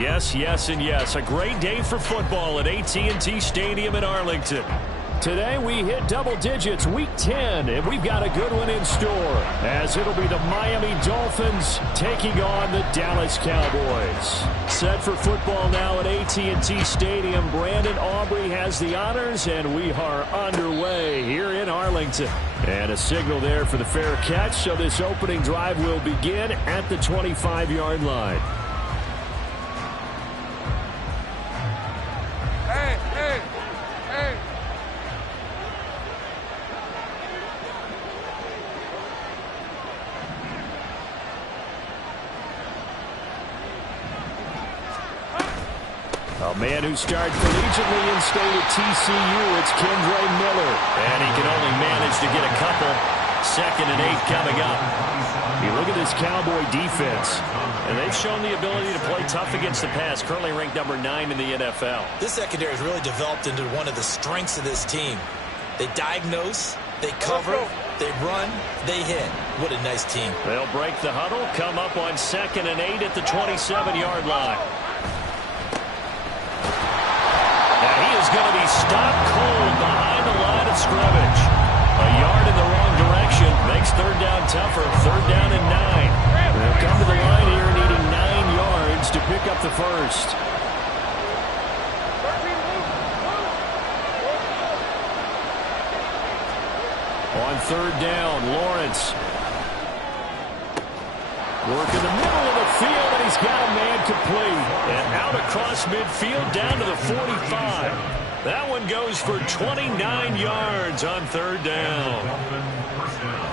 Yes, yes, and yes. A great day for football at AT&T Stadium in Arlington. Today we hit double digits, week 10, and we've got a good one in store, as it'll be the Miami Dolphins taking on the Dallas Cowboys. Set for football now at AT&T Stadium. Brandon Aubrey has the honors, and we are underway here in Arlington. And a signal there for the fair catch, so this opening drive will begin at the 25-yard line. A man who started collegiately in state at TCU, it's Kendre Miller. And he can only manage to get a couple. 2nd and 8 coming up. You look at this Cowboy defense, and they've shown the ability to play tough against the pass, currently ranked number 9 in the NFL. This secondary has really developed into one of the strengths of this team. They diagnose, they cover, they run, they hit. What a nice team. They'll break the huddle, come up on 2nd and 8 at the 27-yard line. Is going to be stopped cold behind the line of scrimmage. A yard in the wrong direction makes 3rd down tougher. 3rd down and 9. They'll come to the line here needing 9 yards to pick up the first. On 3rd down, Lawrence. Work in the middle of the field, and he's got a man complete. And out across midfield down to the 45. That one goes for 29 yards on 3rd down.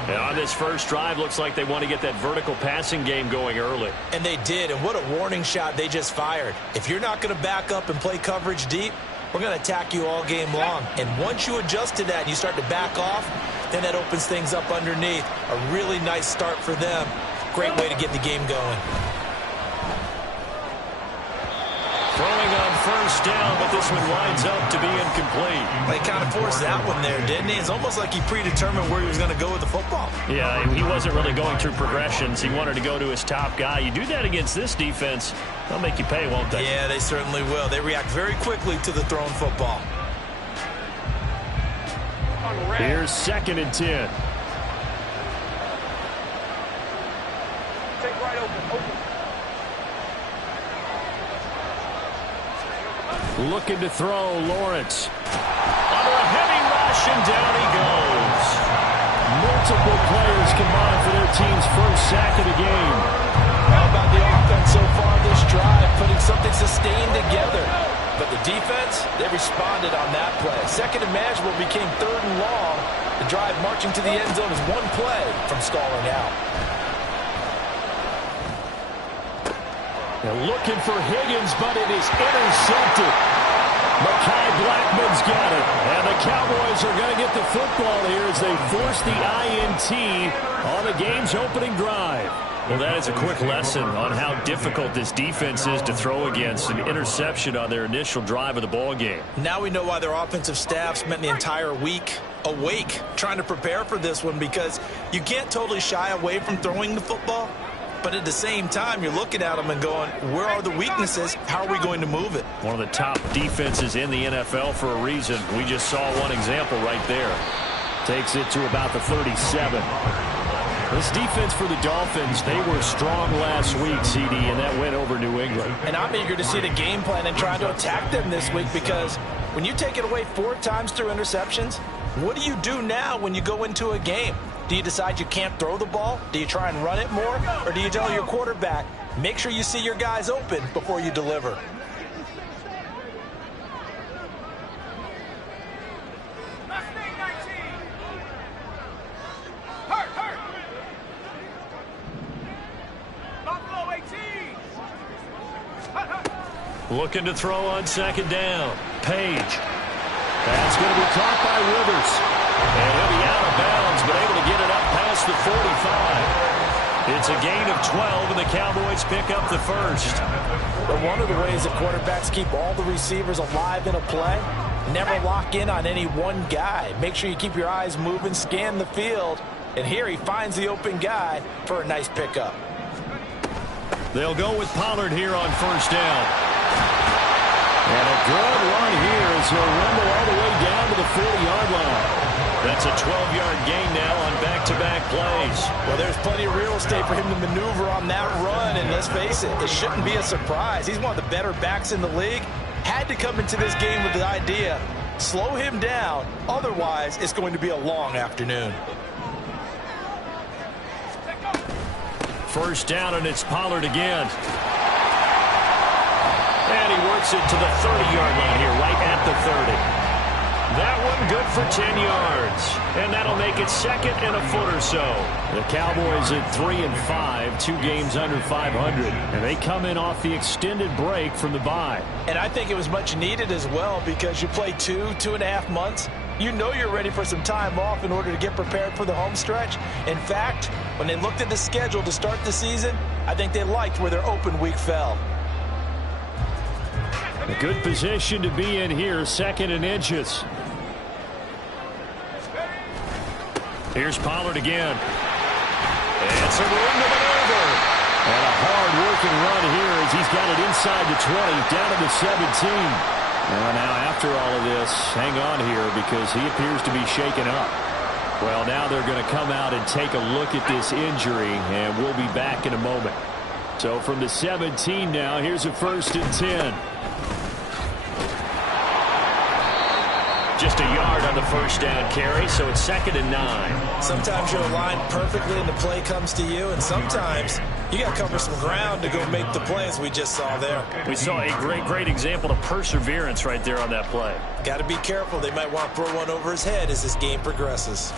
And on this first drive, looks like they want to get that vertical passing game going early. And they did, and what a warning shot they just fired. If you're not going to back up and play coverage deep, we're going to attack you all game long. And once you adjust to that and you start to back off, then that opens things up underneath. A really nice start for them. Great way to get the game going. Throwing on 1st down, but this one winds up to be incomplete. They kind of forced that one there, didn't he? It's almost like he predetermined where he was going to go with the football. Yeah, he wasn't really going through progressions. He wanted to go to his top guy. You do that against this defense, they'll make you pay, won't they? Yeah, they certainly will. They react very quickly to the thrown football. Here's 2nd and 10. Looking to throw, Lawrence. Under a heavy rush, and down he goes. Multiple players combined for their team's first sack of the game. How about the offense so far this drive, putting something sustained together? But the defense, they responded on that play. 2nd and manageable became 3rd and long. The drive marching to the end zone is one play from stalling out. They're looking for Higgins, but it is intercepted. Mekhi Blackman's got it. And the Cowboys are going to get the football here as they force the INT on the game's opening drive. Well, that is a quick lesson on how difficult this defense is to throw against. An interception on their initial drive of the ball game. Now we know why their offensive staff spent the entire week awake trying to prepare for this one, because you can't totally shy away from throwing the football. But at the same time, you're looking at them and going, where are the weaknesses? How are we going to move it? One of the top defenses in the NFL for a reason. We just saw one example right there. Takes it to about the 37. This defense for the Dolphins, they were strong last week, CD, and that went over New England. And I'm eager to see the game plan and try to attack them this week, because when you take it away 4 times through interceptions, what do you do now when you go into a game? Do you decide you can't throw the ball? Do you try and run it more? Or do you tell your quarterback, make sure you see your guys open before you deliver? Looking to throw on 2nd down. Page. That's going to be caught by Rivers. And he'll be out of bounds, but able to get it up past the 45. It's a gain of 12, and the Cowboys pick up the first. But one of the ways that quarterbacks keep all the receivers alive in a play, never lock in on any one guy. Make sure you keep your eyes moving, scan the field. And here he finds the open guy for a nice pickup. They'll go with Pollard here on first down. And a good run here as he'll rumble all the way down to the 40-yard line. That's a 12-yard gain now on back-to-back plays. Well, there's plenty of real estate for him to maneuver on that run, and let's face it, it shouldn't be a surprise. He's one of the better backs in the league. Had to come into this game with the idea, slow him down, otherwise it's going to be a long afternoon. First down, and it's Pollard again. And he works it to the 30-yard line here, right at the 30. That one good for 10 yards. And that'll make it second and a foot or so. The Cowboys at 3-5, 2 games under 500. And they come in off the extended break from the bye. And I think it was much needed as well because you play 2.5 months. You know you're ready for some time off in order to get prepared for the home stretch. In fact, when they looked at the schedule to start the season, I think they liked where their open week fell. A good position to be in here, second and inches. Here's Pollard again. And some room to maneuver. And a hard-working run here as he's got it inside the 20, down to the 17. Now, after all of this, hang on here because he appears to be shaken up. Well, now they're going to come out and take a look at this injury, and we'll be back in a moment. So from the 17 now, here's a 1st and 10. Just a yard on the first down carry, so it's 2nd and 9. Sometimes you're aligned perfectly and the play comes to you, and sometimes you got to cover some ground to go make the play, as we just saw there. We saw a great example of perseverance right there on that play. Got to be careful. They might want to throw one over his head as this game progresses.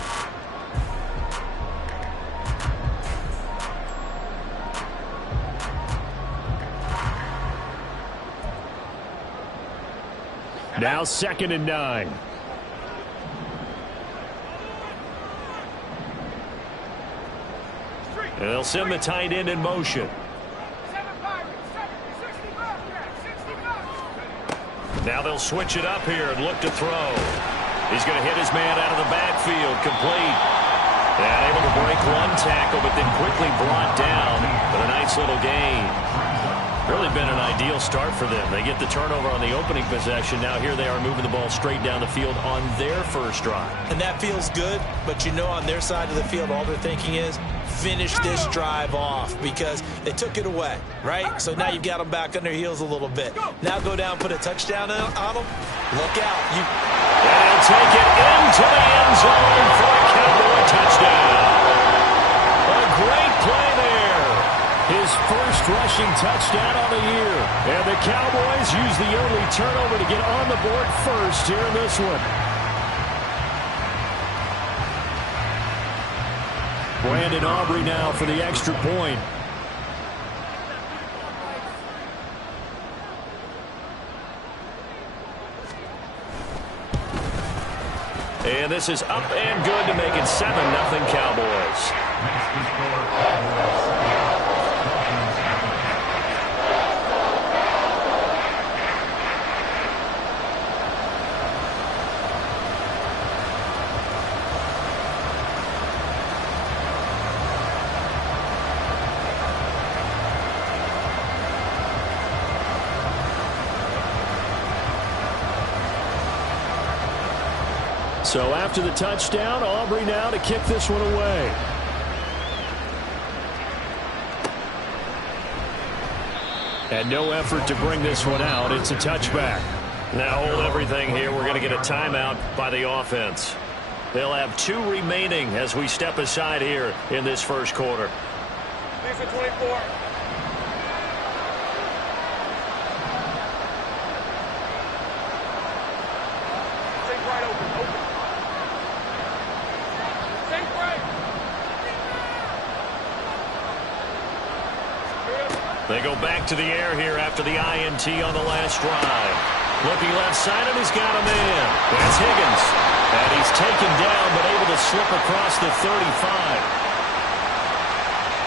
Now 2nd and 9. And they'll send the tight end in motion. Now they'll switch it up here and look to throw. He's going to hit his man out of the backfield, complete. And able to break one tackle, but then quickly brought down with a nice little gain. Really been an ideal start for them. They get the turnover on the opening possession. Now here they are moving the ball straight down the field on their first drive. And that feels good, but you know on their side of the field all they're thinking is finish this drive off because they took it away, right? So now you've got them back on their heels a little bit. Now go down, put a touchdown on them. Look out. And take it into the end zone for a Cowboy touchdown. A great play there. His first rushing touchdown on the year. And the Cowboys use the early turnover to get on the board first here in this one. Brandon Aubrey now for the extra point. And this is up and good to make it 7-0 Cowboys. So after the touchdown, Aubrey now to kick this one away. And no effort to bring this one out. It's a touchback. Now hold everything here. We're going to get a timeout by the offense. They'll have 2 remaining as we step aside here in this first quarter. Thanks for 24. They go back to the air here after the INT on the last drive. Looking left side, and he's got a man. That's Higgins. And he's taken down, but able to slip across the 35.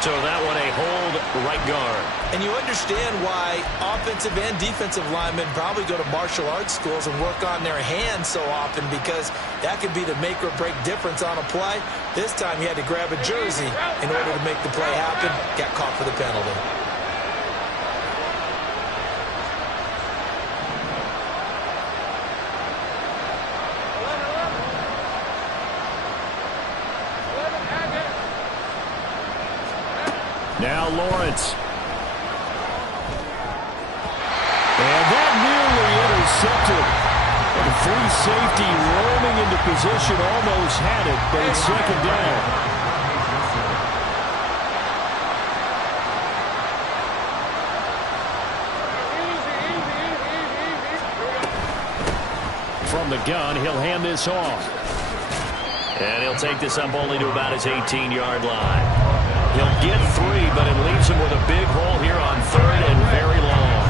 So that one a hold right guard. And you understand why offensive and defensive linemen probably go to martial arts schools and work on their hands so often because that could be the make or break difference on a play. This time he had to grab a jersey in order to make the play happen. Got caught for the penalty. Now Lawrence. And that nearly intercepted. And free safety roaming into position, almost had it, but it's second down. From the gun, he'll hand this off. And he'll take this up only to about his 18-yard line. He'll get 3, but it leaves him with a big hole here on third and very long.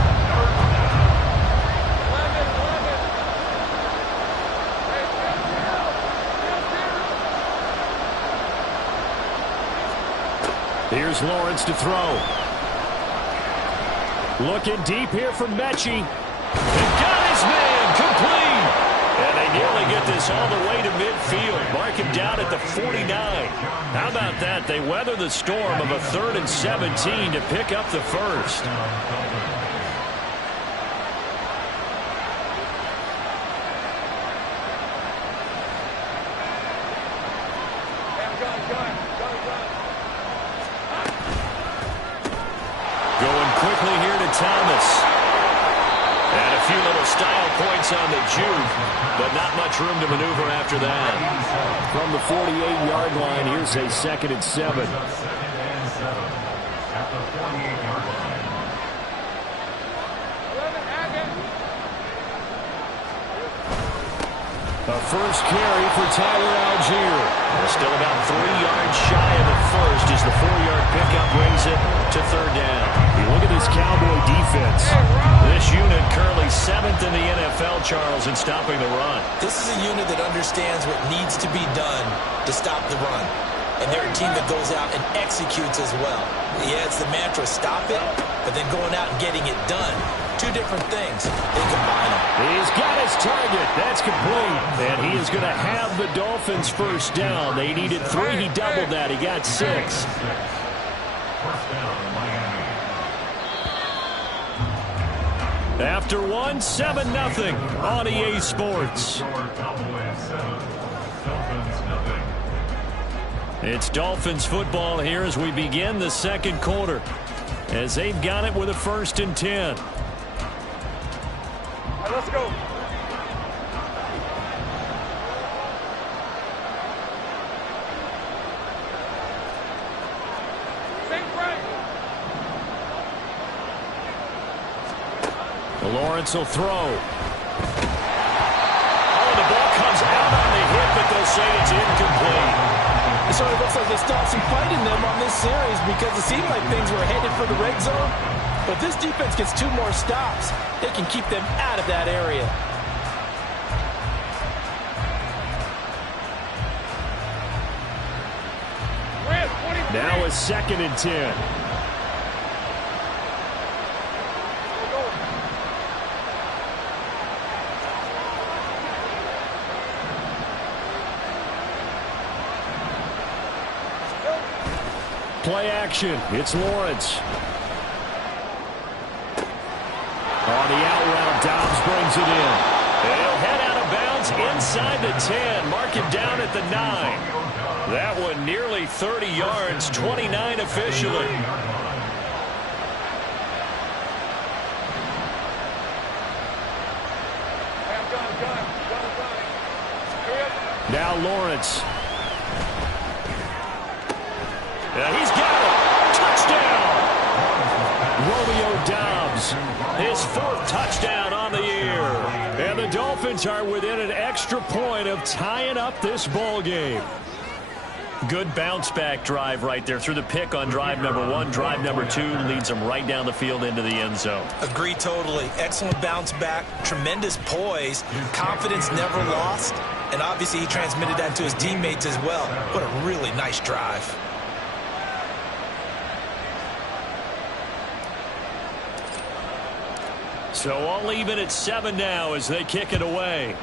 Here's Lawrence to throw. Looking deep here from Mechie. And got his man complete. And they nearly get this all the way to midfield. Mark him down at the 49. How about that? They weather the storm of a 3rd and 17 to pick up the first. Going quickly here to Thomas. And a few little style points on the juke, but not much room to maneuver after that. From the 48-yard line, here's a 2nd and 7. A first carry for Tyler Algier. Still about 3 yards shy of the first as the 4-yard pickup brings it to 3rd down. You look at this Cowboy defense. This unit currently 7th in the NFL, Charles, in stopping the run. This is a unit that understands what needs to be done to stop the run. And they're a team that goes out and executes as well. Yeah, it's the mantra, stop it, but then going out and getting it done. 2 different things. They combine them. He's got his target. That's complete. And he is going to have the Dolphins first down. They needed 3. He doubled that. He got 6. After 1, 7-0 on EA Sports. It's Dolphins football here as we begin the second quarter. As they've got it with a 1st and 10. All right, let's go. Lawrence will throw. Oh, the ball comes out on the hit, but they'll say it's incomplete. So it looks like they still have some fight in them on this series because it seemed like things were headed for the red zone. But this defense gets 2 more stops. They can keep them out of that area. Now a 2nd and 10. Play action. It's Lawrence. On the out route, Dobbs brings it in. He'll head out of bounds inside the 10. Mark him down at the 9. That one nearly 30 yards, 29 officially. Now Lawrence. He's got it. Touchdown. Romeo Dobbs, his 4th touchdown on the year. And the Dolphins are within an extra point of tying up this ball game. Good bounce-back drive right there through the pick on drive number 1. Drive number 2 leads them right down the field into the end zone. Agree totally. Excellent bounce back. Tremendous poise. Confidence never lost. And obviously he transmitted that to his teammates as well. What a really nice drive. So all even at 7 now as they kick it away.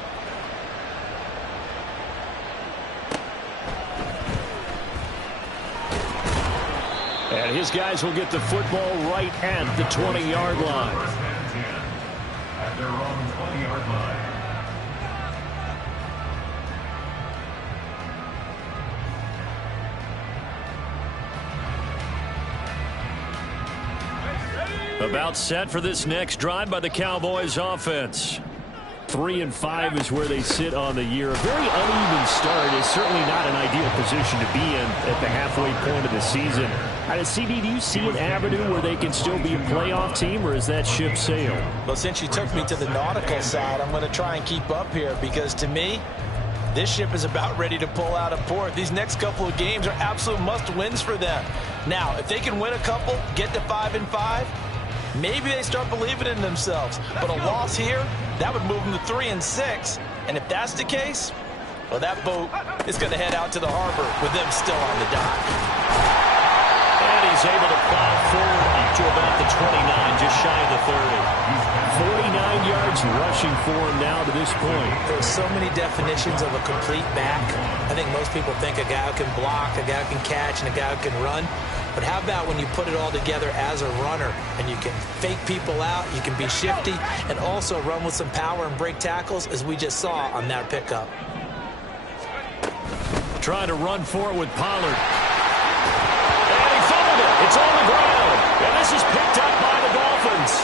And his guys will get the football right at the 20-yard line. At their own 20-yard line. About set for this next drive by the Cowboys offense. 3-5 is where they sit on the year. A very uneven start is certainly not an ideal position to be in at the halfway point of the season. CD, do you see an avenue where they can still be a playoff team, or is that ship sailed? Well, since you took me to the nautical side, I'm going to try and keep up here, because to me, this ship is about ready to pull out of port. These next couple of games are absolute must-wins for them. Now, if they can win a couple, get to 5-5, maybe they start believing in themselves. But a loss here, that would move them to 3-6. And if that's the case, well, that boat is going to head out to the harbor with them still on the dock. And he's able to plow forward up to about the 29, just shy of the 30. 49 yards rushing for him now to this point. There's so many definitions of a complete back. I think most people think a guy who can block, a guy who can catch, and a guy who can run. But how about when you put it all together as a runner, and you can fake people out, you can be shifty, and also run with some power and break tackles, as we just saw on that pickup. Trying to run for it with Pollard. And he fumbled it. It's on the ground. And this is picked up by the Dolphins.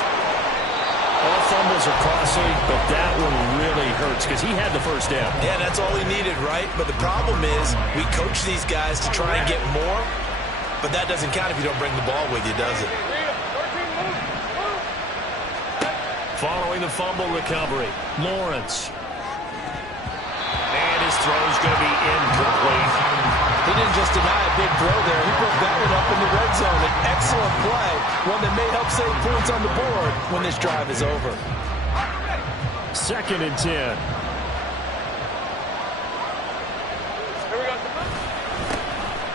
All fumbles are costly, but that one really hurts because he had the first down. Yeah, that's all he needed, right? But the problem is we coach these guys to try and get more, but that doesn't count if you don't bring the ball with you, does it? Following the fumble recovery, Lawrence. And his throw's going to be incomplete. He didn't just deny a big throw there. He put that one up in the red zone. An excellent play, one that may help save points on the board when this drive is over. 2nd and 10.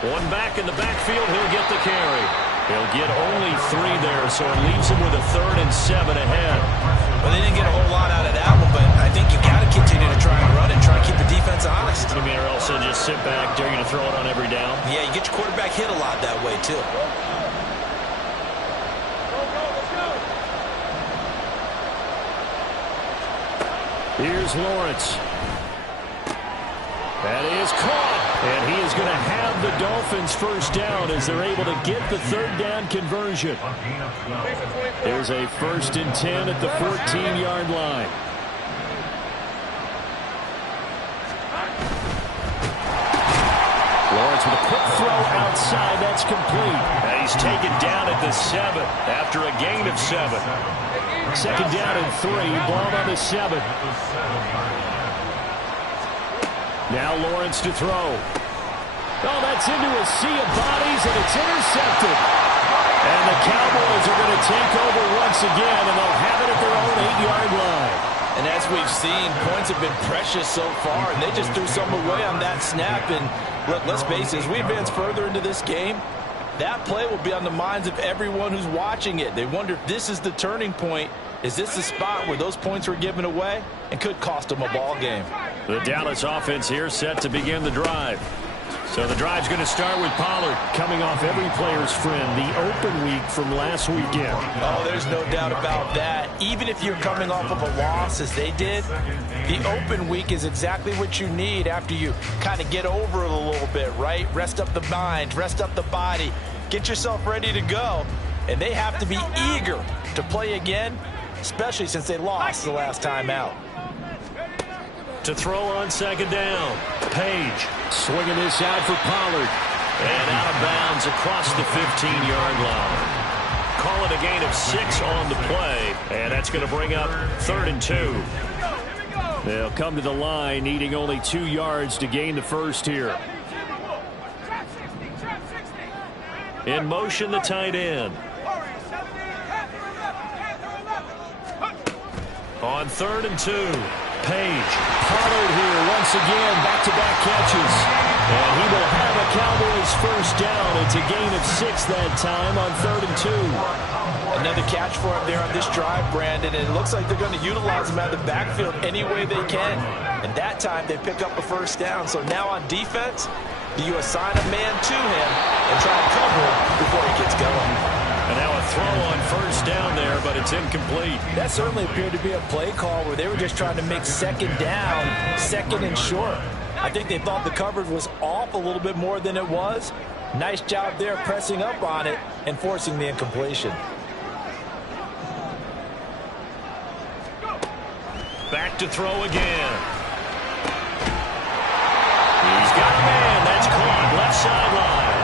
One back in the backfield, he'll get the carry. He'll get only 3 there, so it leaves him with a 3rd and 7 ahead. Well, they didn't get a whole lot out of that one, but I think you got to continue to try and run and try to keep the defense honest. I mean, or else they'll just sit back, dare you to throw it on every down. Yeah, you get your quarterback hit a lot that way, too. Here's Lawrence. That is caught. And he is going to have the Dolphins first down as they're able to get the 3rd down conversion. There's a 1st and 10 at the 14-yard line. Lawrence with a quick throw outside. That's complete. And he's taken down at the 7 after a gain of 7. 2nd down and 3. Ball on the 7. Now Lawrence to throw. Oh, that's into a sea of bodies, and it's intercepted. And the Cowboys are going to take over once again, and they'll have it at their own 8-yard line. And as we've seen, points have been precious so far, and they just threw some away on that snap. And look, let's face it, as we advance further into this game, that play will be on the minds of everyone who's watching it. They wonder if this is the turning point. Is this the spot where those points were given away and could cost them a ball game? The Dallas offense here set to begin the drive. So the drive's going to start with Pollard coming off every player's friend, the open week from last weekend. Oh, there's no doubt about that. Even if you're coming off of a loss as they did, the open week is exactly what you need after you kind of get over it a little bit, right? Rest up the mind, rest up the body, get yourself ready to go. And they have to be eager to play again, especially since they lost the last time out. To throw on 2nd down, Page swinging this out for Pollard. And out of bounds across the 15-yard line. Call it a gain of 6 on the play, and that's going to bring up 3rd and 2. They'll come to the line needing only 2 yards to gain the first here. In motion, the tight end. On 3rd and 2, Page. Pollard here once again, back-to-back catches. And he will have a Cowboys first down. It's a gain of 6 that time on 3rd and 2. Another catch for him there on this drive, Brandon. And it looks like they're going to utilize him out of the backfield any way they can. And that time they pick up a first down. So now on defense, do you assign a man to him and try to cover him before he gets going? And now a throw on first down there, but it's incomplete. That certainly appeared to be a play call where they were just trying to make 2nd down, 2nd and short. I think they thought the coverage was off a little bit more than it was. Nice job there pressing up on it and forcing the incompletion. to throw again. He's got a man. That's caught. Left sideline.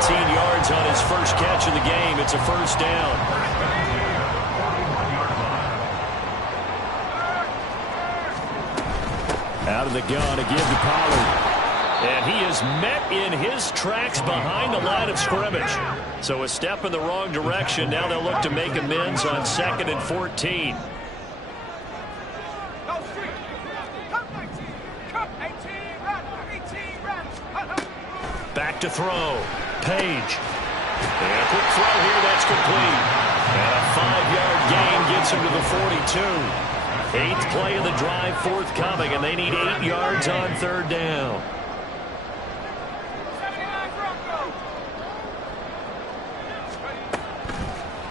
18 yards on his first catch of the game. It's a first down. Out of the gun to give to Pollard. And he is met in his tracks behind the line of scrimmage. So a step in the wrong direction. Now they'll look to make amends on 2nd and 14. Back to throw. Page. And a quick throw here. That's complete. And a 5-yard gain gets him to the 42. 8th play of the drive forthcoming, and they need 8 yards on 3rd down.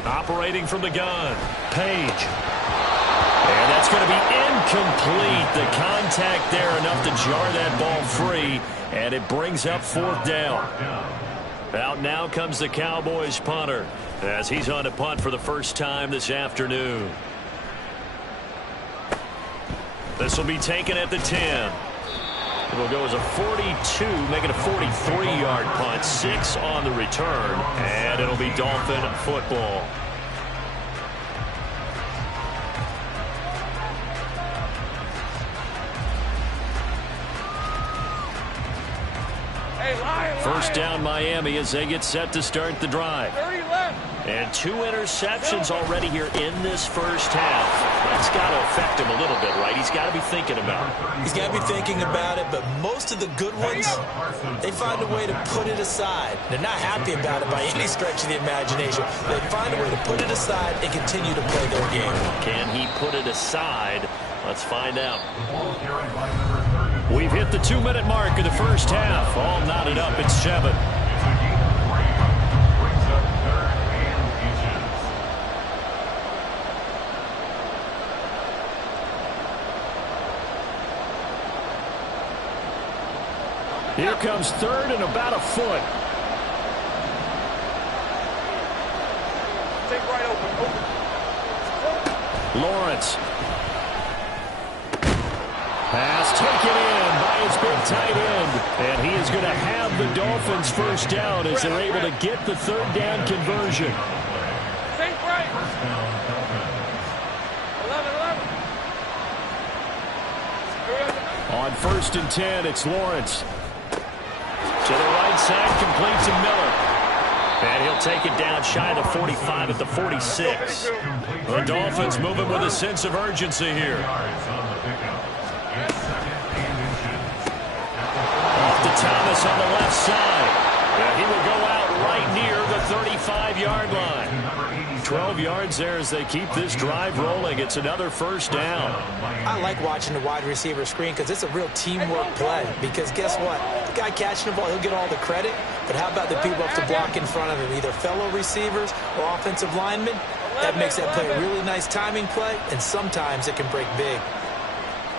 Operating from the gun. Page. And that's going to be incomplete. The contact there enough to jar that ball free, and it brings up 4th down. Out now comes the Cowboys punter as he's on to punt for the first time this afternoon. This will be taken at the 10. It will go as a 42, making a 43-yard punt. 6 on the return, and it'll be Dolphin football. First down Miami as they get set to start the drive. 30 left. And 2 interceptions already here in this first half. That's got to affect him a little bit, right? He's got to be thinking about it. He's got to be thinking about it, but most of the good ones, they find a way to put it aside. They're not happy about it by any stretch of the imagination. They find a way to put it aside and continue to play their game. Can he put it aside? Let's find out. We've hit the 2-minute mark of the first half. All knotted up at 7. Here comes 3rd and about a foot. Take right open. Lawrence. Pass taken in by his big tight end. And he is going to have the Dolphins first down as they're able to get the 3rd down conversion. Take right. 11. On 1st and 10, it's Lawrence. To the right side, complete to Miller. And he'll take it down shy of the 45 at the 46. The Dolphins moving with a sense of urgency here. Off to Thomas on the left side. And he will go out right near the 35-yard line. 12 yards there as they keep this drive rolling. It's another first down. I like watching the wide receiver screen because it's a real teamwork play. Because guess what? The guy catching the ball, he'll get all the credit. But how about the people up to block in front of him, either fellow receivers or offensive linemen? That makes that play a really nice timing play, and sometimes it can break big.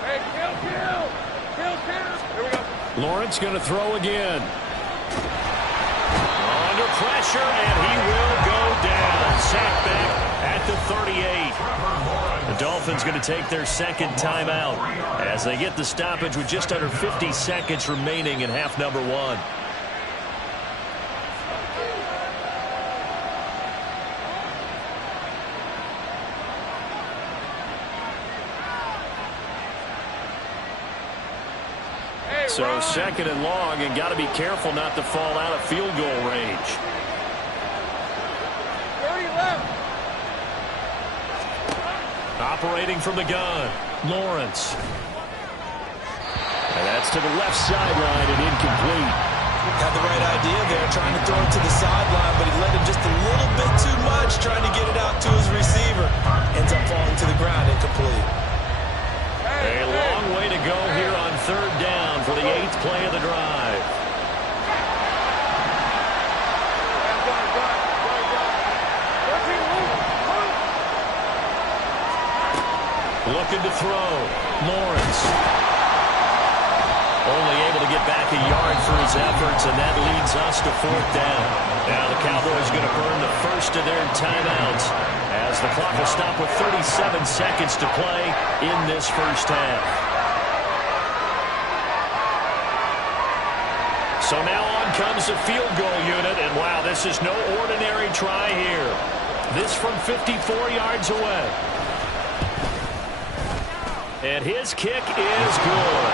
Hey, kill. Here we go. Lawrence going to throw again. Under pressure, and he will go down. Sacked back at the 38. The Dolphins going to take their 2nd timeout as they get the stoppage with just under 50 seconds remaining in half number 1. So 2nd and long, and got to be careful not to fall out of field goal range. 30 left. Operating from the gun, Lawrence. And that's to the left sideline and incomplete. Had the right idea there, trying to throw it to the sideline, but he led him just a little bit too much, trying to get it out to his receiver. Ends up falling to the ground, incomplete. A long way to go here on 3rd down for the 8th play of the drive. Looking to throw. Lawrence. Only able to get back a yard for his efforts, and that leads us to 4th down. Now the Cowboys going to burn the first of their timeouts as the clock will stop with 37 seconds to play in this first half. So now on comes the field goal unit, and wow, this is no ordinary try here. This from 54 yards away. And his kick is good.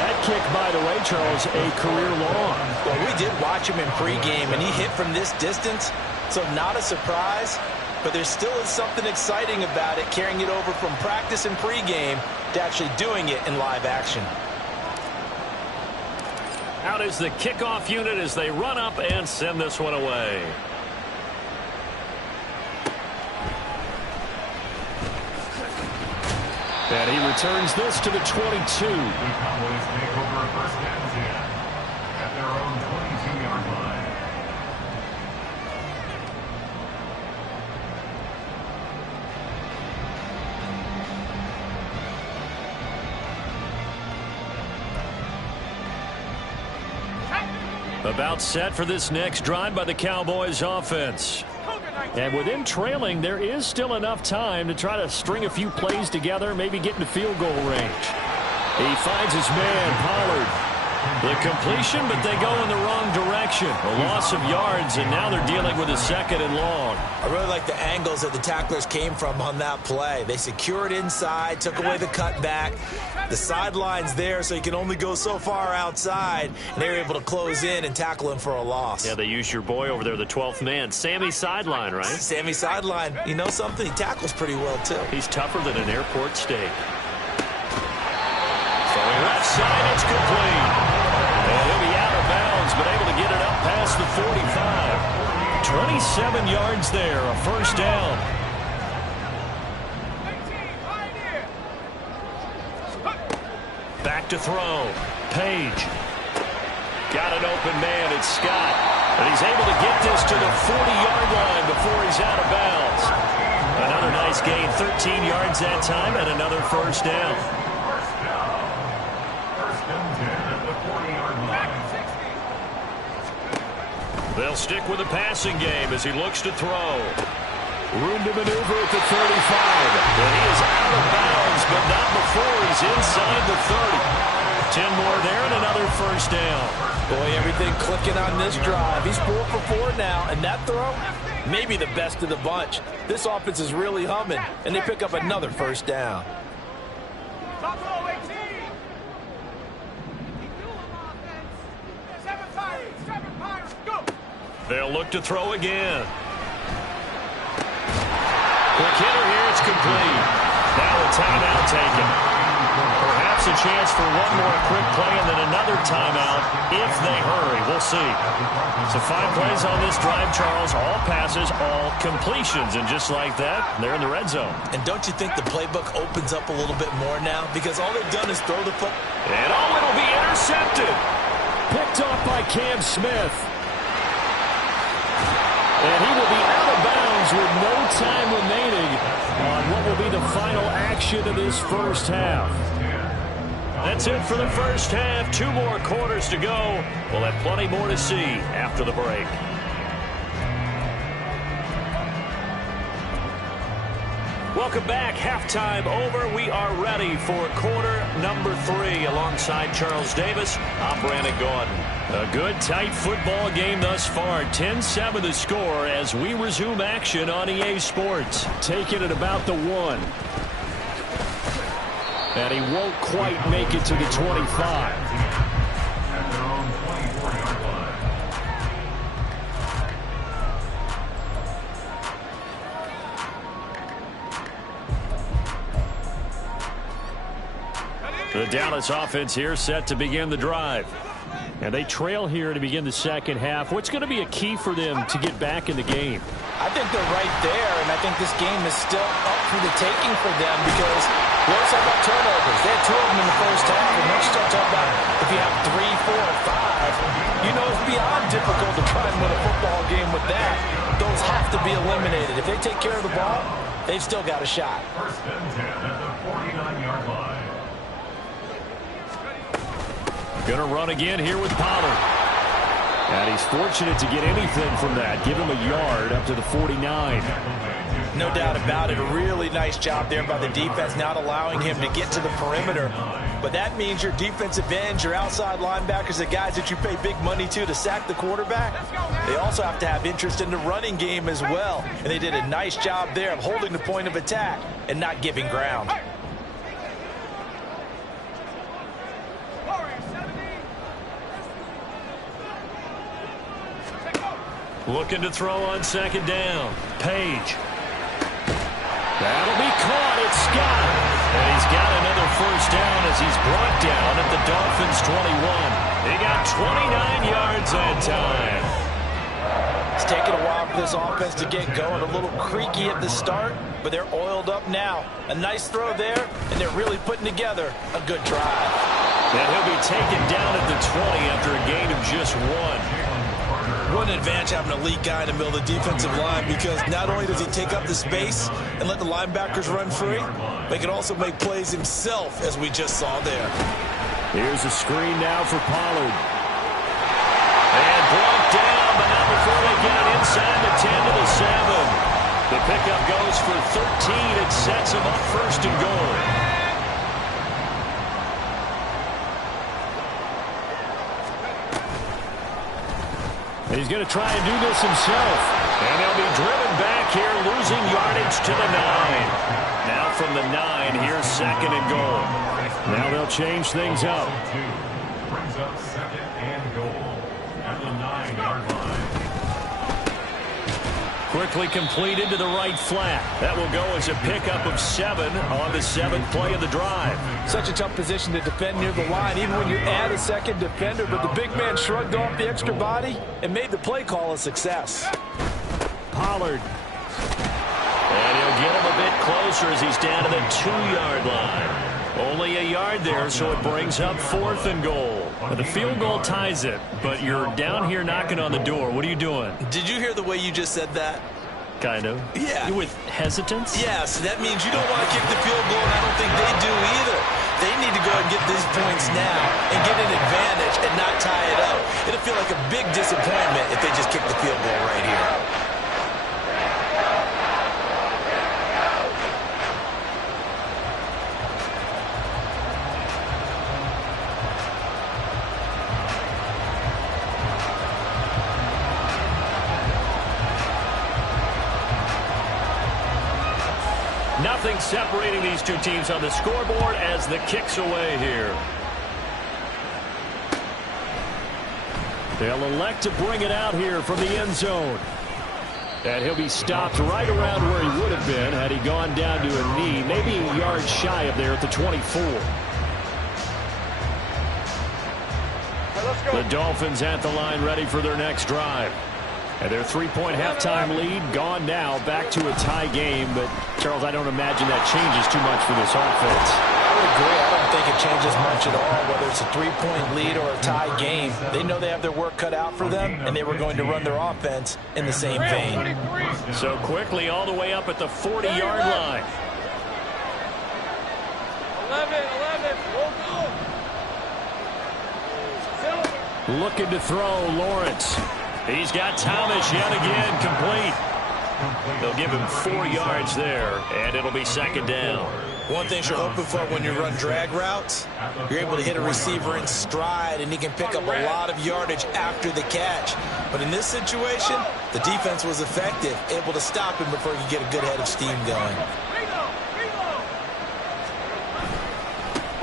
That kick, by the way, Charles, a career long. Well, we did watch him in pregame, and he hit from this distance, so not a surprise. But there still is something exciting about it, carrying it over from practice and pregame to actually doing it in live action. Out is the kickoff unit as they run up and send this one away. And he returns this to the 22. The Cowboys take over first and 10 at their own 22-yard line. About set for this next drive by the Cowboys offense. And with him trailing, there is still enough time to try to string a few plays together, maybe get into field goal range. He finds his man, Pollard. The completion, but they go in the wrong direction. A loss of yards, and now they're dealing with a 2nd and long. I really like the angles that the tacklers came from on that play. They secured inside, took away the cutback. The sideline's there, so you can only go so far outside, and they were able to close in and tackle him for a loss. Yeah, they used your boy over there, the 12th man, Sammy Sideline, right? Sammy Sideline. You know something? He tackles pretty well, too. He's tougher than an airport steak. Throwing left side, it's complete. And he'll be out of bounds, but able to get it up past the 45. 27 yards there, a first down. Back to throw. Page. Got an open man. It's Scott. And he's able to get this to the 40-yard line before he's out of bounds. Another nice gain, 13 yards that time, and another first down. They'll stick with the passing game as he looks to throw. Room to maneuver at the 35. And he is out of bounds, but not before he's inside the 30. 10 more there and another first down. Boy, everything clicking on this drive. He's 4 for 4 now, and that throw, maybe the best of the bunch. This offense is really humming, and they pick up another first down. They'll look to throw again. Quick hitter here, it's complete. Now a timeout taken. Perhaps a chance for one more quick play and then another timeout if they hurry. We'll see. So 5 plays on this drive, Charles. All passes, all completions. And just like that, they're in the red zone. And don't you think the playbook opens up a little bit more now? Because all they've done is throw the foot. And it'll be intercepted. Picked off by Cam Smith. And he will be out of bounds with no time remaining on what will be the final action of this first half. That's it for the first half. 2 more quarters to go. We'll have plenty more to see after the break. Welcome back. Halftime over. We are ready for quarter number 3 alongside Charles Davis. I'm Brandon Gordon. A good, tight football game thus far. 10-7 the score as we resume action on EA Sports. Taking it about the 1. And he won't quite make it to the 25. At their own 24-yard line. The Dallas offense here set to begin the drive. And they trail here to begin the second half. What's going to be a key for them to get back in the game? I think they're right there, and I think this game is still up for the taking for them because we always talk about turnovers. They had 2 of them in the first half, and once you start talking about if you have 3, 4, or 5, you know it's beyond difficult to try and win a football game with that. Those have to be eliminated. If they take care of the ball, they've still got a shot. First and 10 at the 49-yard line. Going to run again here with Pollard. And he's fortunate to get anything from that. Give him a yard up to the 49. No doubt about it. A really nice job there by the defense, not allowing him to get to the perimeter. But that means your defensive ends, your outside linebackers, the guys that you pay big money to sack the quarterback, they also have to have interest in the running game as well. And they did a nice job there of holding the point of attack and not giving ground. Looking to throw on second down. Page. That'll be caught. It's Scott. And he's got another first down as he's brought down at the Dolphins 21. He got 29 yards that time. It's taken a while for this offense to get going. A little creaky at the start, but they're oiled up now. A nice throw there, and they're really putting together a good drive. And he'll be taken down at the 20 after a gain of just 1. What an advantage having a lead guy in the middle of the defensive line, because not only does he take up the space and let the linebackers run free, but he can also make plays himself, as we just saw there. Here's a screen now for Pollard. And brought down, but not before they get it inside the 10 to the 7. The pickup goes for 13. It sets him up first and goal. He's going to try and do this himself. And they'll be driven back here, losing yardage to the 9. Now from the 9, here's second and goal. Now they'll change things up. Brings up second and goal at the 9-yard line. Quickly completed to the right flat. That will go as a pickup of 7 on the 7th play of the drive. Such a tough position to defend near the line, even when you add a second defender, but the big man shrugged off the extra body and made the play call a success. Pollard. And he'll get him a bit closer as he's down to the 2-yard line. Only a yard there, so it brings up 4th and goal. The field goal ties it, but you're down here knocking on the door. What are you doing? Did you hear the way you just said that? Kind of. Yeah. With hesitance? Yes, that means you don't want to kick the field goal, and I don't think they do either. They need to go and get these points now and get an advantage and not tie it up. It'll feel like a big disappointment if they just kick the field goal right here. Nothing separating these two teams on the scoreboard as the kick's away here. They'll elect to bring it out here from the end zone. And he'll be stopped right around where he would have been had he gone down to a knee, maybe a yard shy of there at the 24. The Dolphins at the line ready for their next drive. And their 3-point halftime lead gone now, back to a tie game. But, Charles, I don't imagine that changes too much for this offense. I would agree. I don't think it changes much at all, whether it's a 3-point lead or a tie game. They know they have their work cut out for them, and they were going to run their offense in the same vein. So quickly all the way up at the 40-yard line. 11, Looking to throw, Lawrence. He's got Thomas yet again complete. They'll give him 4 yards there, and it'll be second down. One thing you're hoping for when you run drag routes, you're able to hit a receiver in stride, and he can pick up a lot of yardage after the catch. But in this situation, the defense was effective, able to stop him before he could get a good head of steam going.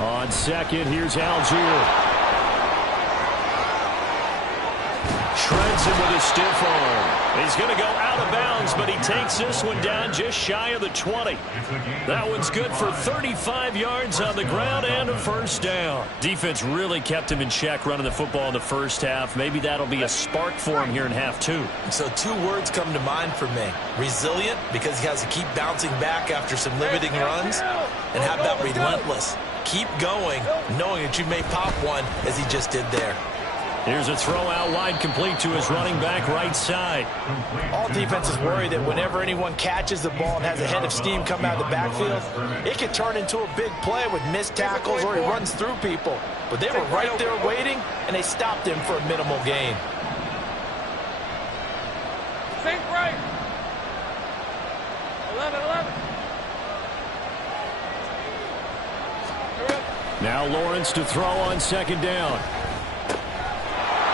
On second, here's Algier. Shreds him with a stiff arm. He's going to go out of bounds, but he takes this one down just shy of the 20. That one's good for 35 yards on the ground and a first down. Defense really kept him in check running the football in the first half. Maybe that'll be a spark for him here in half 2. So 2 words come to mind for me. Resilient, because he has to keep bouncing back after some limiting runs. And how about relentless? Keep going, knowing that you may pop one as he just did there. Here's a throw out wide, complete to his running back right side. All defenses worry that whenever anyone catches the ball and has a head of steam come out of the backfield, it can turn into a big play with missed tackles or he runs through people. But they were right there waiting, and they stopped him for a minimal gain. Sink right. 11. Now Lawrence to throw on second down.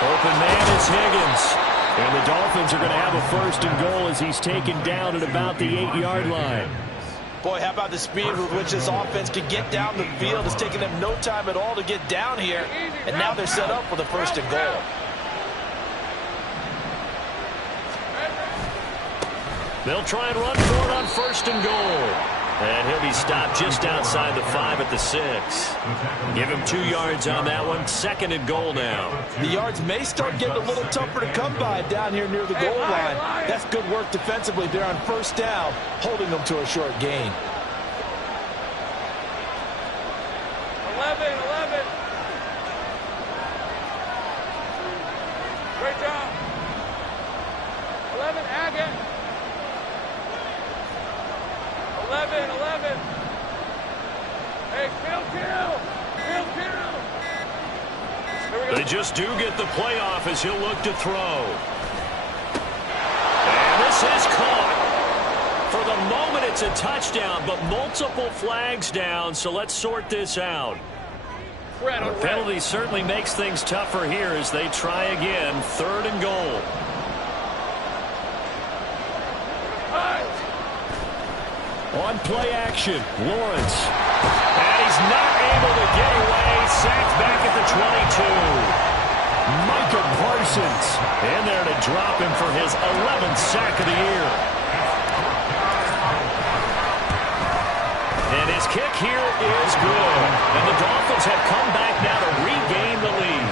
Open man is Higgins. And the Dolphins are going to have a first and goal as he's taken down at about the 8-yard line. Boy, how about the speed with which this offense can get down the field? It's taken them no time at all to get down here. And now they're set up with a first and goal. They'll try and run for it on first and goal. And he'll be stopped just outside the 5 at the 6. Give him 2 yards on that one. Second and goal now. The yards may start getting a little tougher to come by down here near the goal line. That's good work defensively there on first down, holding them to a short gain. 11. Great job. 11, Agate. 11. Hey, kill. They just do get the playoff as he'll look to throw. And this is caught. For the moment, it's a touchdown, but multiple flags down, so let's sort this out. The penalty certainly makes things tougher here as they try again. Third and goal. On play action, Lawrence. And he's not able to get away. Sacked back at the 22. Micah Parsons in there to drop him for his 11th sack of the year. And his kick here is good. And the Dolphins have come back now to regain the lead.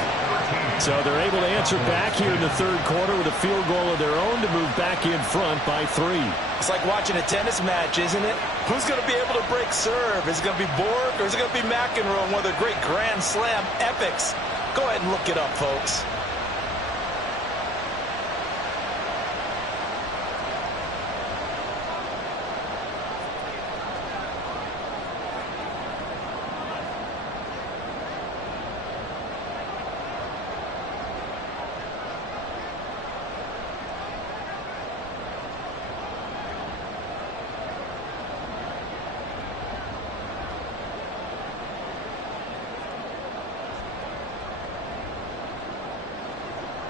So they're able to answer back here in the third quarter with a field goal of their own to move back in front by 3. It's like watching a tennis match, isn't it? Who's going to be able to break serve? Is it going to be Borg or is it going to be McEnroe, one of the great Grand Slam epics? Go ahead and look it up, folks.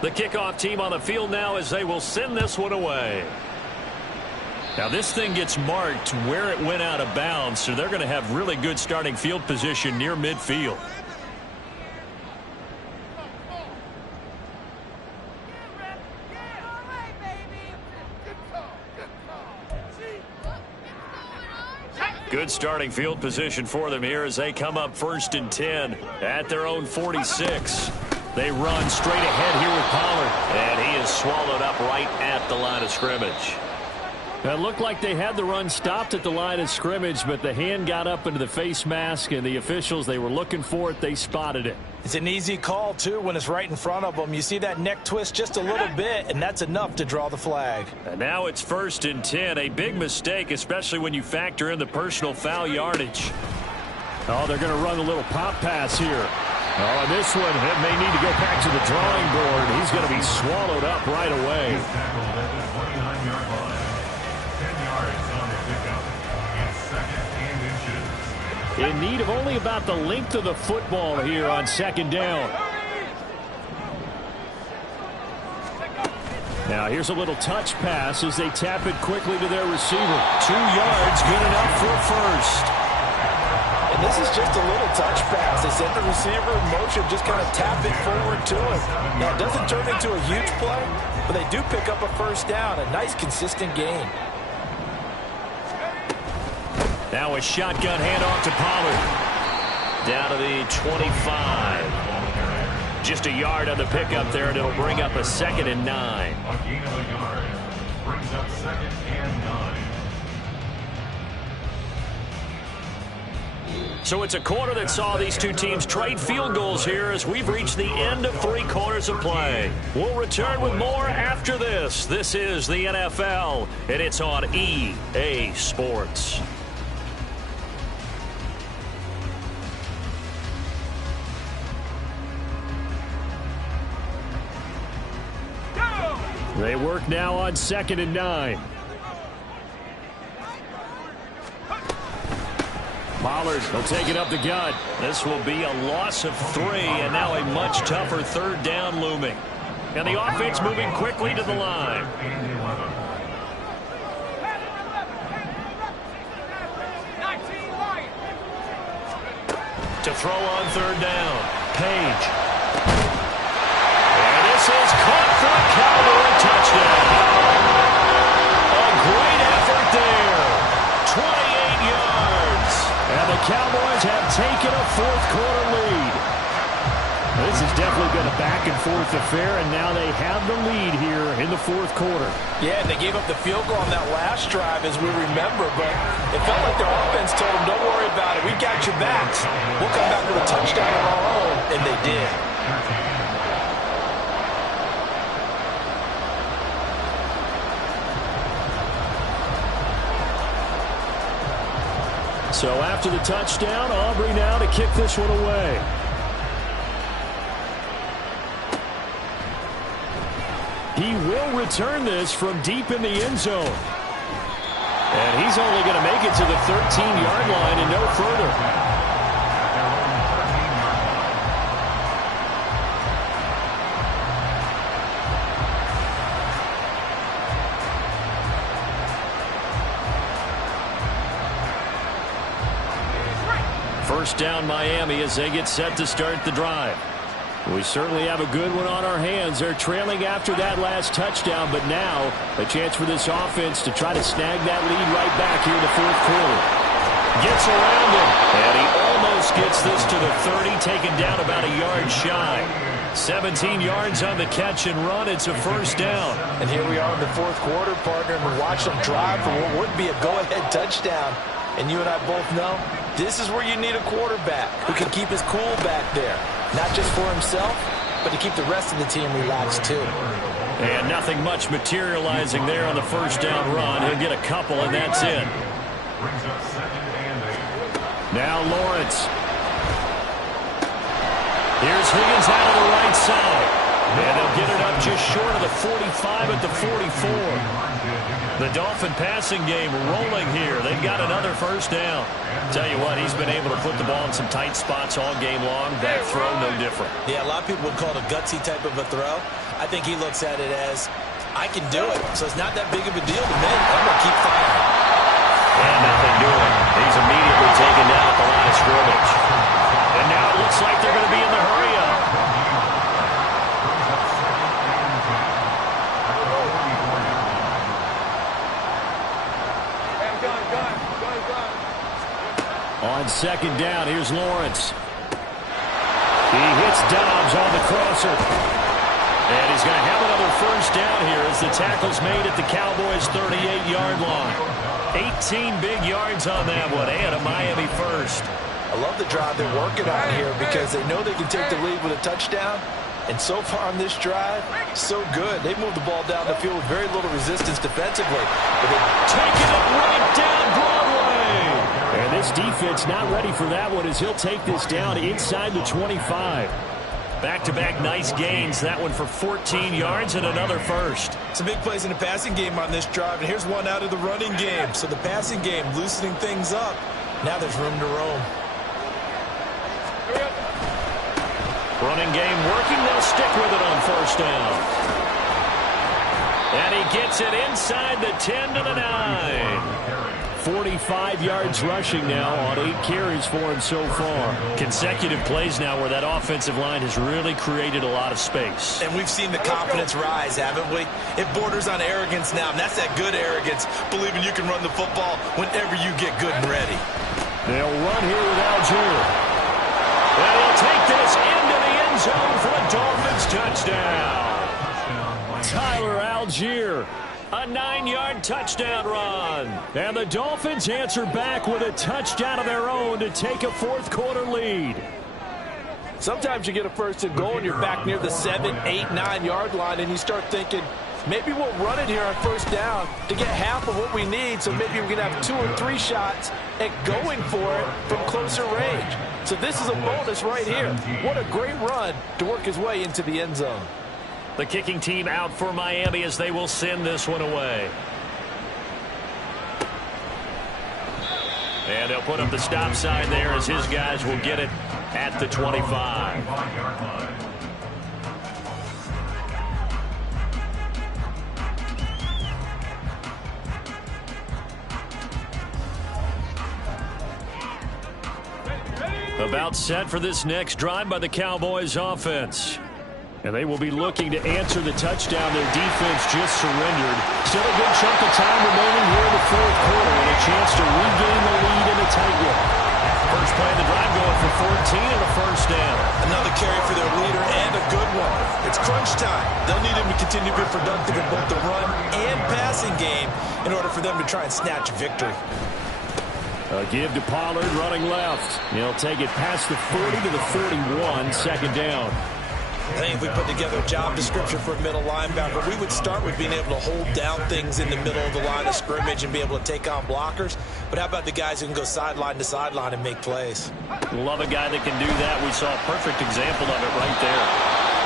The kickoff team on the field now as they will send this one away. Now this thing gets marked where it went out of bounds, so they're going to have really good starting field position near midfield. Good starting field position for them here as they come up 1st and 10 at their own 46. They run straight ahead here with Pollard, and he is swallowed up right at the line of scrimmage. It looked like they had the run stopped at the line of scrimmage, but the hand got up into the face mask, and the officials, they were looking for it. They spotted it. It's an easy call, too, when it's right in front of them. You see that neck twist just a little bit, and that's enough to draw the flag. And now it's 1st and 10, a big mistake, especially when you factor in the personal foul yardage. Oh, they're going to run a little pop pass here. Oh, and this one may need to go back to the drawing board. He's going to be swallowed up right away. He's tackled at the 29-yard line. 10 yards on the pickup. It's 2nd and inches. In need of only about the length of the football here on 2nd down. Now here's a little touch pass as they tap it quickly to their receiver. 2 yards, good enough for a first. And this is just a little touch pass. They send the receiver in motion, just kind of tap it forward to him. Now, it doesn't turn into a huge play, but they do pick up a first down. A nice, consistent gain. Now a shotgun handoff to Pollard. Down to the 25. Just a yard on the pickup there, and it'll bring up a 2nd and 9. A gain of a yard. Brings up 2nd and 9. So it's a quarter that saw these two teams trade field goals here as we've reached the end of 3 quarters of play. We'll return with more after this. This is the NFL, and it's on EA Sports. They work now on 2nd and 9. Pollard will take it up the gut. This will be a loss of 3, and now a much tougher 3rd down looming. And the offense moving quickly to the line. To throw on 3rd down. Page. And this is caught for a Cowboy touchdown. A great effort there. 28 yards. And the Cowboys have taken a 4th quarter lead. This has definitely been a back-and-forth affair, and now they have the lead here in the 4th quarter. Yeah, and they gave up the field goal on that last drive, as we remember, but it felt like their offense told them, don't worry about it. We got your backs. We'll come back with a touchdown of our own, and they did. So after the touchdown, Aubrey now to kick this one away. He will return this from deep in the end zone. And he's only going to make it to the 13-yard line and no further. First down Miami as they get set to start the drive. We certainly have a good one on our hands. They're trailing after that last touchdown, but now a chance for this offense to try to snag that lead right back here in the 4th quarter. Gets around him, and he almost gets this to the 30, taken down about a yard shy. 17 yards on the catch and run. It's a 1st down. And here we are in the 4th quarter, partner, and we watch them drive for what would be a go-ahead touchdown. And you and I both know this is where you need a quarterback who can keep his cool back there. Not just for himself, but to keep the rest of the team relaxed too. And nothing much materializing there on the 1st down run. He'll get a couple, and that's it. Now Lawrence. Here's Higgins out of the right side. And they'll get it up just short of the 45 at the 44. The Dolphin passing game rolling here. They've got another 1st down. Tell you what, he's been able to put the ball in some tight spots all game long. That throw, no different. Yeah, a lot of people would call it a gutsy type of a throw. I think he looks at it as, I can do it. So it's not that big of a deal to me. I'm going to keep firing. And nothing doing. He's immediately taken down at the line of scrimmage. And now it looks like they're going to be in the hurry-up. On 2nd down, here's Lawrence. He hits Dobbs on the crosser. And he's going to have another 1st down here as the tackle's made at the Cowboys' 38-yard line. 18 big yards on that one, and a Miami 1st. I love the drive they're working on here because they know they can take the lead with a touchdown. And so far on this drive, so good. They've moved the ball down the field with very little resistance defensively. But they've taken it right down Broadway. And this defense not ready for that one as he'll take this down inside the 25. Back-to-back nice gains. That one for 14 yards and another 1st. Some big plays in the passing game on this drive, and here's one out of the running game. So the passing game loosening things up. Now there's room to roam. Running game working. They'll stick with it on 1st down. And he gets it inside the 10 to the 9. 45 yards rushing now on 8 carries for him so far. Consecutive plays now where that offensive line has really created a lot of space. And we've seen the confidence rise, haven't we? It borders on arrogance now, and that's that good arrogance, believing you can run the football whenever you get good and ready. They'll run here with Algier. And he'll take this into the end zone for a Dolphins touchdown. Tyler Algier. A 9-yard touchdown run. And the Dolphins answer back with a touchdown of their own to take a fourth-quarter lead. Sometimes you get a first and goal and you're back near the 7, 8, 9-yard line, and you start thinking, maybe we'll run it here on first down to get half of what we need, so maybe we can have 2 or 3 shots at going for it from closer range. So this is a bonus right here. What a great run to work his way into the end zone. The kicking team out for Miami as they will send this one away. And they'll put up the stop sign there as his guys will get it at the 25. About set for this next drive by the Cowboys offense. And they will be looking to answer the touchdown their defense just surrendered. Still a good chunk of time remaining here in the fourth quarter and a chance to regain the lead in a tight one. First play of the drive going for 14 and a first down. Another carry for their leader and a good one. It's crunch time. They'll need him to continue to be productive in both the run and passing game in order for them to try and snatch victory. A give to Pollard running left. He'll take it past the 40 to the 41, second down. I think if we put together a job description for a middle linebacker, we would start with being able to hold down things in the middle of the line of scrimmage and be able to take on blockers. But how about the guys who can go sideline to sideline and make plays? Love a guy that can do that. We saw a perfect example of it right there.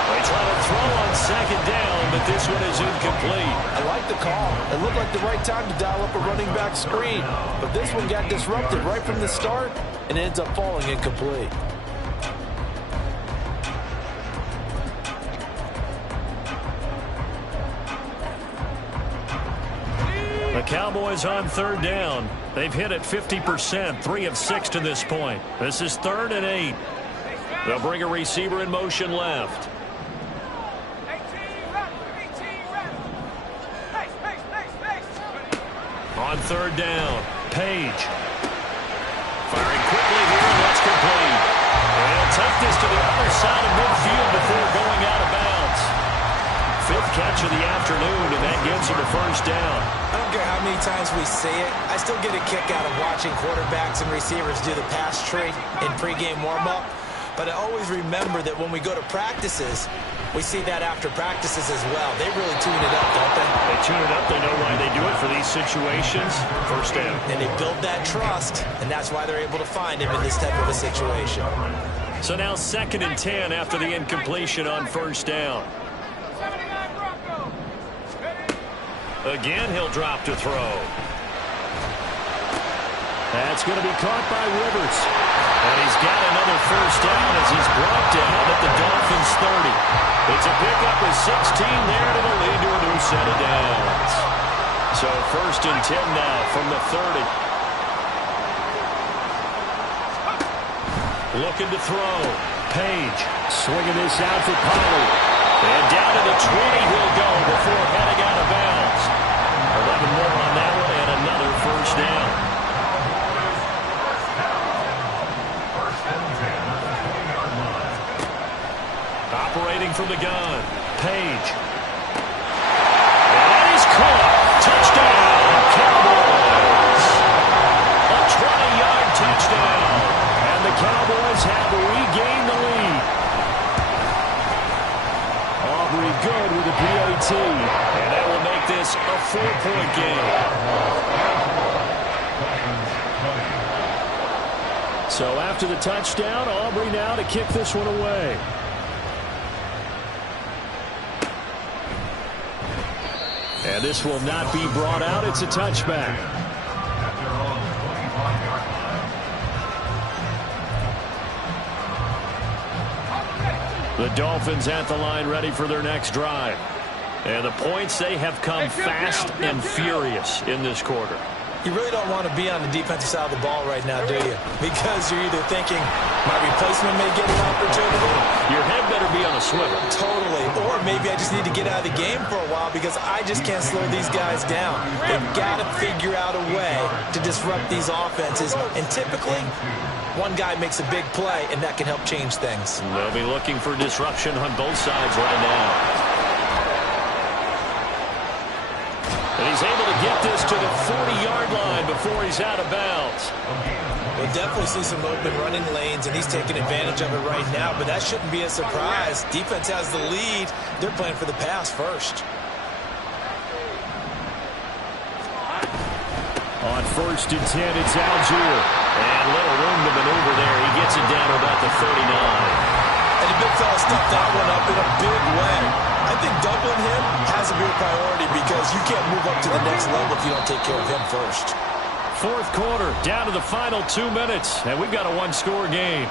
They try to throw on second down, but this one is incomplete. I like the call. It looked like the right time to dial up a running back screen. But this one got disrupted right from the start and ends up falling incomplete. The Cowboys on third down. They've hit it 50%, 3 of 6 to this point. This is 3rd and 8. They'll bring a receiver in motion left. On third down, Page. Firing quickly here, and that's complete. And he'll take this to the other side of midfield before going out of bounds. 5th catch of the afternoon, and that gets him a first down. I don't care how many times we say it, I still get a kick out of watching quarterbacks and receivers do the pass tree in pregame warm-up. But I always remember that when we go to practices, we see that after practices as well. They really tune it up, don't they? They tune it up. They know why they do it for these situations. First down. And they build that trust, and that's why they're able to find him in this type of a situation. So now 2nd and 10 after the incompletion on first down. Again, he'll drop to throw. That's going to be caught by Rivers. And he's got another first down as he's brought down at the Dolphins 30. It's a pickup of 16 there to the lead to a new set of downs. So 1st and 10 now from the 30. Looking to throw. Page swinging this out for Pollard. And down to the 20 he'll go before heading out of bounds. 11 more on that one and another first down. Operating from the gun, Page. And that is caught. Touchdown, Cowboys. A 20-yard touchdown. And the Cowboys have regained the lead. Aubrey good with the PAT. And that will make this a 4-point game. So after the touchdown, Aubrey now to kick this one away. And this will not be brought out. It's a touchback. The Dolphins at the line ready for their next drive. And the points, they have come fast and furious in this quarter. You really don't want to be on the defensive side of the ball right now, do you? Because you're either thinking, my replacement may get an opportunity. Your head better be on a swivel. Totally. Or maybe I just need to get out of the game for a while because I just can't slow these guys down. They've got to figure out a way to disrupt these offenses. And typically, one guy makes a big play, and that can help change things. They'll be looking for disruption on both sides right now. And he's able to get this to the 40-yard line before he's out of bounds. We'll definitely see some open running lanes, and he's taking advantage of it right now, but that shouldn't be a surprise. Defense has the lead. They're playing for the pass first. On 1st and 10, it's Algier. And little room to maneuver there. He gets it down to about the 39. And the big fella stuffed that one up in a big way. I think doubling him has to be a priority because you can't move up to the next level if you don't take care of him first. 4th quarter, down to the final 2 minutes, and we've got a one-score game.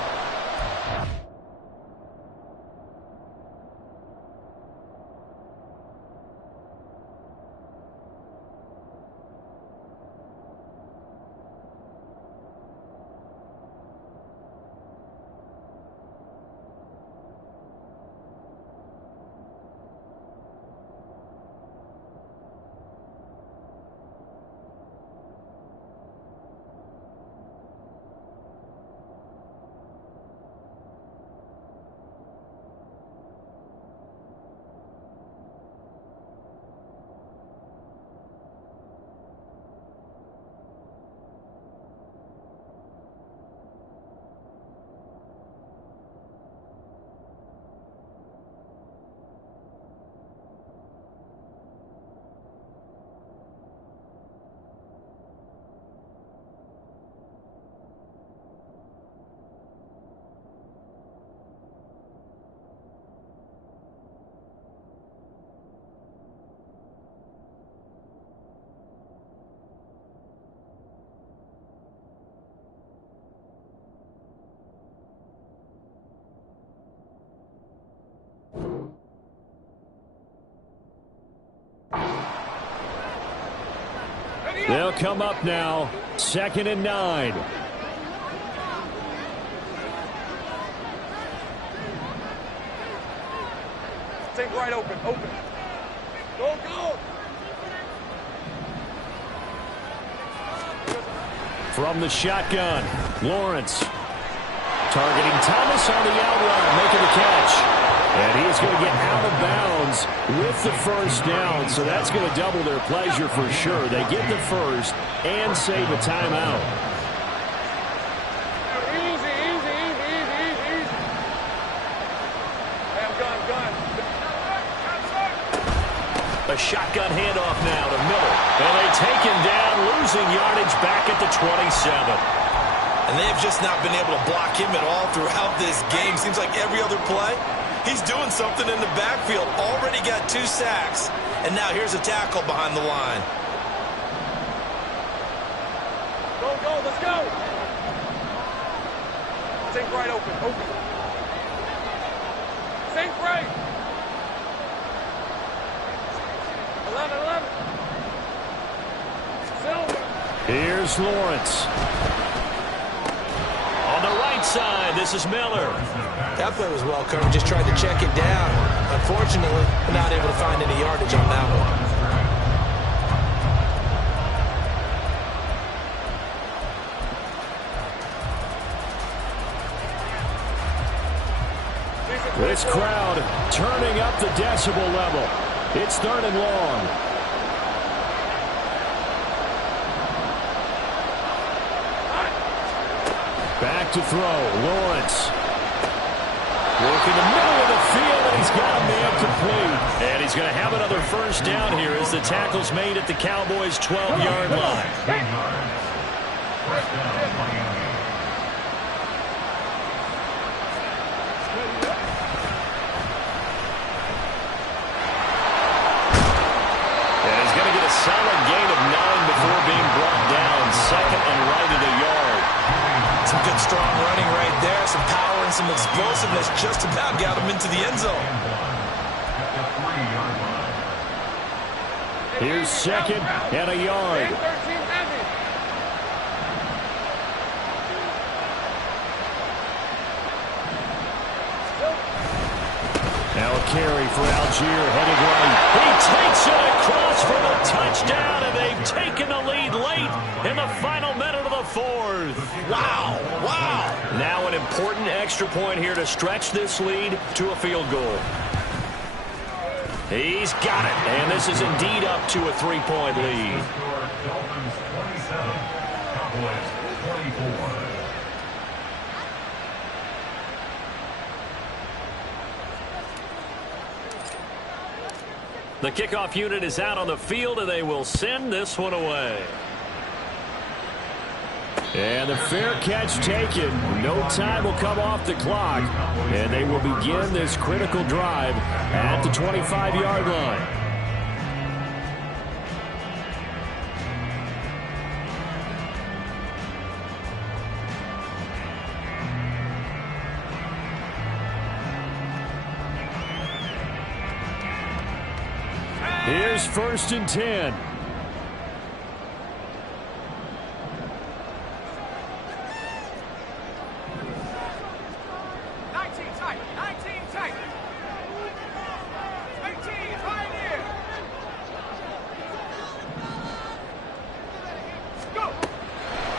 They'll come up now, 2nd and 9. Take right open. Go, go. From the shotgun, Lawrence. Targeting Thomas on the outrun, making the catch. And he's going to get out of bounds with the 1st down, so that's going to double their pleasure for sure. They get the 1st and save a timeout. Easy. Hey, I'm gun. A shotgun handoff now to Miller. And they take him down, losing yardage back at the 27. And they've just not been able to block him at all throughout this game. Seems like every other play, he's doing something in the backfield. Already got 2 sacks. And now here's a tackle behind the line. Go, let's go. Take right open. Take right. 11. Silver. Here's Lawrence. On the right side, this is Miller. That play was well covered. Just tried to check it down. Unfortunately, not able to find any yardage on that one. This crowd turning up the decibel level. It's 3rd and long. Back to throw. Lawrence. Working the middle of the field, and he's got a man complete. And he's going to have another 1st down here as the tackle's made at the Cowboys' 12-yard line. 8 yards. 1st down, Miami. And he's going to get a solid gain of 9 before being brought down. 2nd and right at a yard. Some good strong running right there. Some power and some explosiveness. Just about got him into the end zone. Here's 2nd and a yard. Now a carry for Algier, headed right. He takes it across for the touchdown, and they've taken the lead late in the final minute of the 4th. Wow. Now an important extra point here to stretch this lead to a field goal. He's got it, and this is indeed up to a 3-point lead. Dolphins 27, Cowboys 24. The kickoff unit is out on the field, and they will send this one away. And the fair catch taken. No time will come off the clock, and they will begin this critical drive at the 25-yard line. Here's 1st and 10.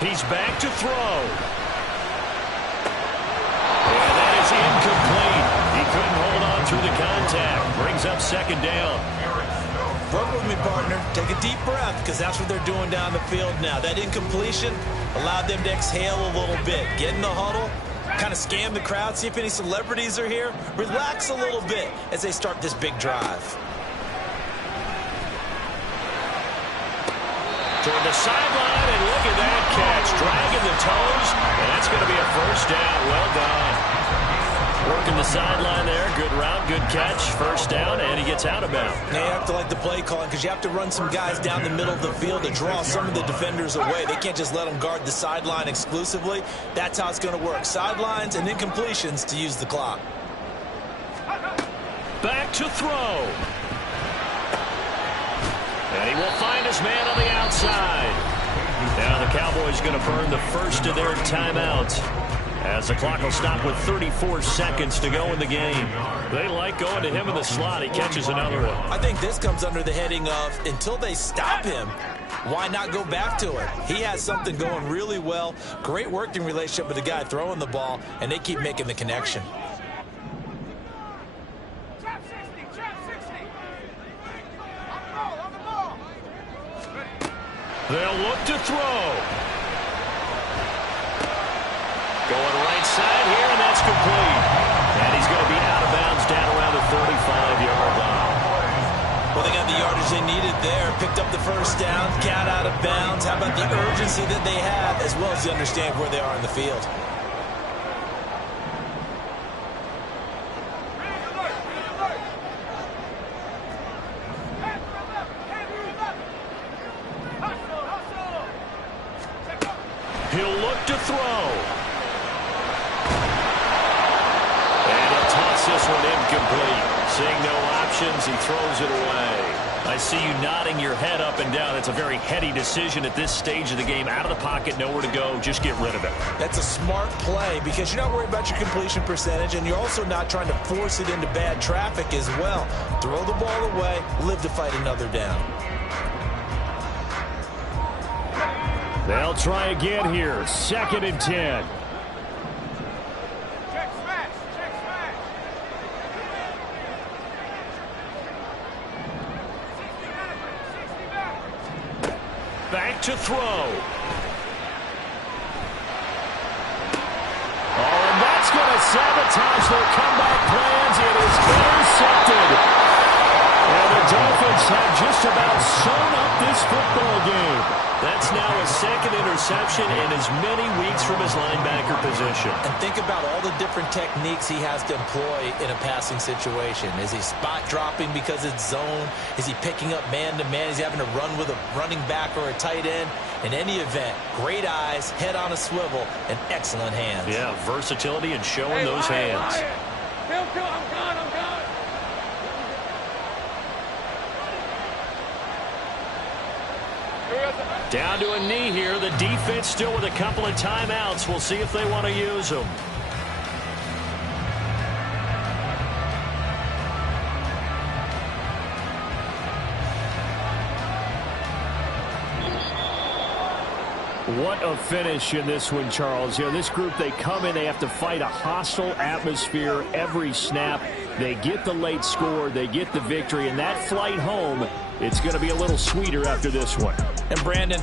He's back to throw. And that is incomplete. He couldn't hold on through the contact. Brings up 2nd down. Work with me, partner. Take a deep breath, because that's what they're doing down the field now. That incompletion allowed them to exhale a little bit. Get in the huddle, kind of scan the crowd, see if any celebrities are here. Relax a little bit as they start this big drive. Toward the sideline, and look at that catch. Dragging the toes, and that's going to be a 1st down. Well done. Working the sideline there. Good route, good catch. 1st down, and he gets out of bounds. Now you have to like the play calling, because you have to run some guys down the middle of the field to draw some of the defenders away. They can't just let them guard the sideline exclusively. That's how it's going to work. Sidelines and incompletions to use the clock. Back to throw. And he will find his man on the outside. Now the Cowboys going to burn the first of their timeouts, as the clock will stop with 34 seconds to go in the game. They like going to him in the slot. He catches another one. I think this comes under the heading of, until they stop him, why not go back to it? He has something going really well. Great working relationship with the guy throwing the ball, and they keep making the connection. They'll look to throw. Going right side here, and that's complete. And he's going to be out of bounds down around the 35-yard line. Well, they got the yardage they needed there. Picked up the 1st down, got out of bounds. How about the urgency that they have, as well as to understand where they are in the field? He'll look to throw. And he'll toss this one incomplete. Seeing no options, he throws it away. I see you nodding your head up and down. It's a very heady decision at this stage of the game. Out of the pocket, nowhere to go. Just get rid of it. That's a smart play, because you're not worried about your completion percentage, and you're also not trying to force it into bad traffic as well. Throw the ball away, live to fight another down. They'll try again here. 2nd and 10. Back to throw. Oh, and that's going to sabotage their comeback plans. It is intercepted. And the Dolphins have just about sewn up this football game. That's now a 2nd interception in as many weeks from his linebacker position. And think about all the different techniques he has to employ in a passing situation. Is he spot dropping because it's zone? Is he picking up man-to-man? Is he having to run with a running back or a tight end? In any event, great eyes, head on a swivel, and excellent hands. Yeah, versatility and showing those hands. I'm gone. Down to a knee here. The defense still with a couple of timeouts. We'll see if they want to use them. What a finish in this one, Charles. You know, this group, they come in, they have to fight a hostile atmosphere every snap. They get the late score, they get the victory, and that flight home, it's going to be a little sweeter after this one. And Brandon,